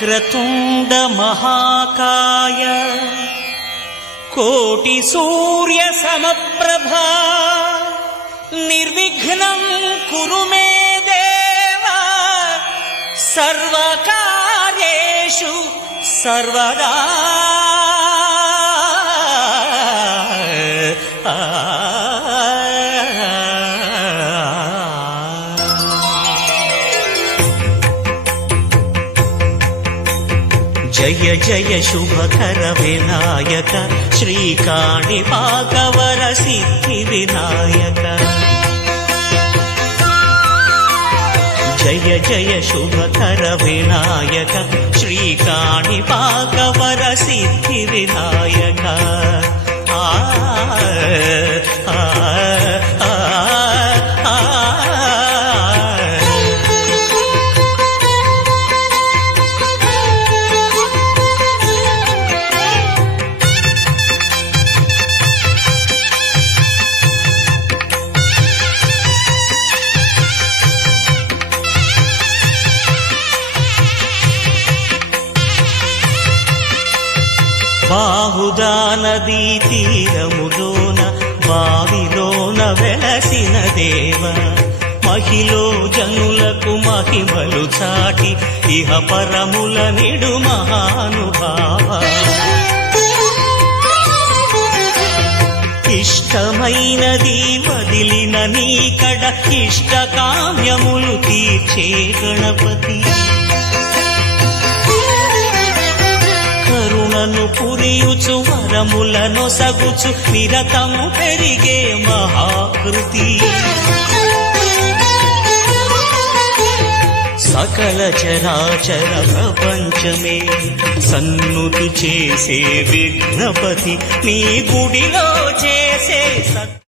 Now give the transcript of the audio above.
వక్రతుండ మహాకాయ కోటి సూర్య సమప్రభా నిర్విఘ్నం కురు మే దేవ సర్వకార్యేషు సర్వదా జయ జయ శుభకర వినాయక శ్రీకాణిపాకవర సిద్ధి వినాయక జయ జయ శుభకర వినాయక శ్రీకాణిపాకవర సిద్ధి వినాయక బాహుదా నదీ తీరములోన బావిలోన వెలసిన దేవ మహిలో జనులకు మహిమలు చాటి ఇహ పరముల నిడు మహానుభావ ఇష్టమైనది వదిలిన నీకడ ఇష్ట కామ్యములు తీర్చే గణపతి కరుణను పురియుచు వరములను సగుచు నిరతము పెరిగే మహాకృతి సకల చరాచర ప్రపంచమే సన్నుతి చేసే విఘ్నపతి నీ గుడిలో చేసే